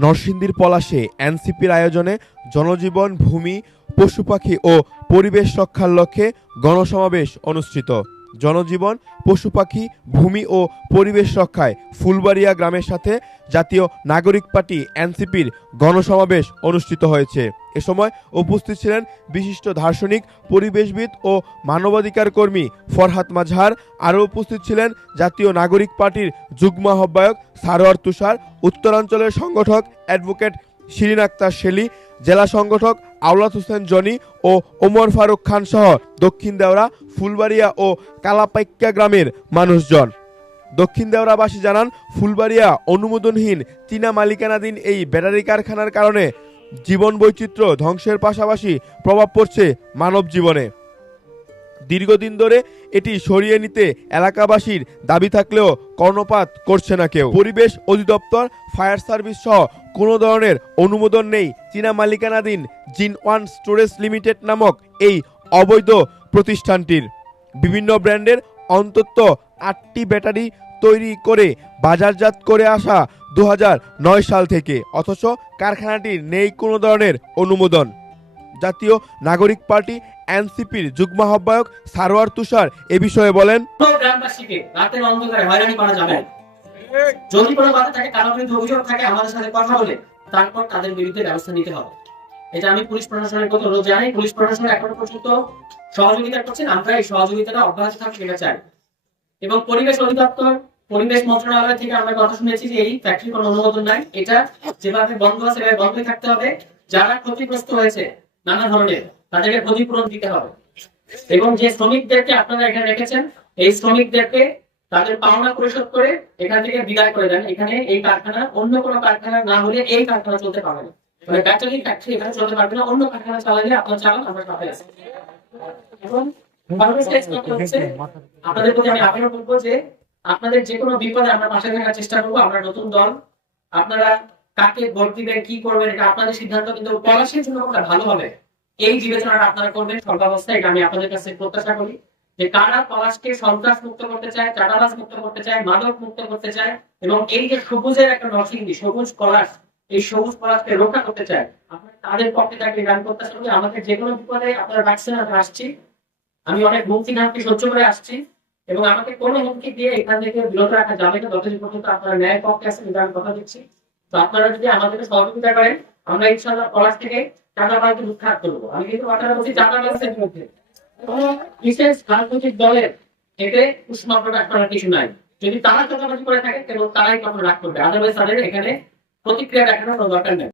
নরসিংদীর পলাশে এনসিপির আয়োজনে জনজীবন, ভূমি, পশুপাখি ও পরিবেশ রক্ষার লক্ষ্যে গণসমাবেশ অনুষ্ঠিত। জনজীবন, পশুপাখি, ভূমি ও পরিবেশ রক্ষায় ফুলবাড়িয়া গ্রামের সাথে জাতীয় নাগরিক পার্টি এনসিপির গণসমাবেশ অনুষ্ঠিত হয়েছে। এ সময় উপস্থিত ছিলেন বিশিষ্ট দার্শনিক, পরিবেশবিদ ও মানবাধিকার কর্মী ফরহাদ মাজহার। আরও উপস্থিত ছিলেন জাতীয় নাগরিক পার্টির যুগ্ম আহ্বায়ক সারোয়ার তুষার, উত্তরাঞ্চলের সংগঠক অ্যাডভোকেট শিরিন আক্তার শেলী, জেলা সংগঠক আওলাদ হোসেন জনি ও ওমর ফারুক খান সহ দক্ষিণ দেওরা, ফুলবাড়িয়া ও কালাপাইক্যা গ্রামের মানুষজন। দক্ষিণ দেওরাবাসী জানান, ফুলবাড়িয়া অনুমোদনহীন চীনা মালিকানাধীন এই ব্যাটারি কারখানার কারণে জীবন বৈচিত্র্য ধ্বংসের পাশাপাশি প্রভাব পড়ছে মানব জীবনে। দীর্ঘদিন ধরে এটি সরিয়ে নিতে এলাকাবাসীর দাবি থাকলেও কর্ণপাত করছে না কেউ। পরিবেশ অধিদপ্তর, ফায়ার সার্ভিস সহ কোনো ধরনের অনুমোদন নেই চীনা মালিকানাধীন জিনওয়ান স্টোরেজ লিমিটেড নামক এই অবৈধ প্রতিষ্ঠানটির। বিভিন্ন ব্র্যান্ডের অন্তত 8টি ব্যাটারি তৈরি করে বাজারজাত করে আসা 2009 সাল থেকে, অথচ কারখানাটির নেই কোনো ধরনের অনুমোদন। জাতীয় নাগরিক পার্টি এনসিপির যুগ্ম আহ্বায়ক সারোয়ার তুষার এ বিষয়ে বলেন, গ্রামবাসীকে রাতের অন্ধকারে হয়রানি করা যাবে না। যদি কোনো বাধা থাকে, কারো বিরুদ্ধে অভিযোগ থাকে, আমাদের সাথে কথা বলে তারপর তাদের বিরুদ্ধে ব্যবস্থা নিতে হবে। এটা আমি পুলিশ প্রশাসনের কথা জানি। পুলিশ প্রশাসন এখনো পর্যন্ত সহযোগিতা করছেন, আমরা এই সহযোগিতাটা অব্যাহত থাকবে এটা চাই। এবং পরিবেশ অধিদপ্তর, পরিবেশ মন্ত্রণালয় থেকে আমরা কথা শুনেছি যে এই ফ্যাক্টরির কোনো অনুমোদন নাই, এটা যেভাবে বন্ধ আছে সেভাবে বন্ধই থাকতে হবে। যারা ক্ষতিগ্রস্ত হয়েছে নানা ধরনের, তাদেরকে ক্ষতিপূরণ দিতে হবে। এবং যে শ্রমিকদেরকে আপনারা এখানে রেখেছেন, এই শ্রমিকদেরকে তাদের পাওনা পরিশোধ করে এখান থেকে বিদায় করে দেন। এখানে এই কারখানা অন্য কোনো কারখানা না হলে এই কারখানা চলতে পারবে না। মানে ব্যাটারি ফ্যাক্টরি এখানে চলতে পারবে না, অন্য কারখানা চালালে আপনার চালান, আমরা সাথে আছি। এবং আপনাদের প্রতি আমি আবেদন করবো যে আপনাদের যে কোনো বিপদে আমরা পাশে থাকার চেষ্টা করবো। আমরা নতুন দল, আপনারা কাকে ভোট দিবেন, কি করবেন, এটা আপনাদের সিদ্ধান্ত, কিন্তু পলাশের জন্য কোনটা ভালো হবে এই বিবেচনাটা আপনারা করবেন সর্বাবস্থায়। এটা আমি আপনাদের কাছে প্রত্যাশা করি যে কারা পলাশকে সন্ত্রাস মুক্ত করতে চায়, চাঁদাবাজ মুক্ত করতে চায়, মাদক মুক্ত করতে চায়, এবং এই যে সবুজের একটা নরসিংদী, সবুজ পলাশ, এই সবুজ পলাশকে রক্ষা করতে চায়, আপনারা তাদের পক্ষে থাকলে গান প্রত্যাশা করি। আমাকে যে কোনো বিপদে আপনারা রাখছেন, আমরা আসছি। আমি অনেক হুমকি ধামকি সহ্য করে আসছি, এবং আমাকে কোনো হুমকি দিয়ে এখান থেকে বিরত রাখা যাবে না যতদিন পর্যন্ত আপনারা ন্যায় পক্ষে আছেন, এটা আমি কথা দিচ্ছি। তো আপনারা যদি আমাদেরকে সহযোগিতা করেন, আমরা ইনশাআল্লাহ পলাশ থেকে চাঁদাবাজকে উৎখাত করবো। আমি কিন্তু কথাটা বলছি, চাঁদাবাজের মধ্যে কোন বিশেষ রাজনৈতিক দলের এতে উষ্মা প্রকাশ করার কিছু নাই। যদি তারা চাঁদাবাজি করে থাকে, কেবল তারাই তখন রাগ করবে, আদারওয়াইজ তাদের এখানে প্রতিক্রিয়া দেখানোর দরকার নেই।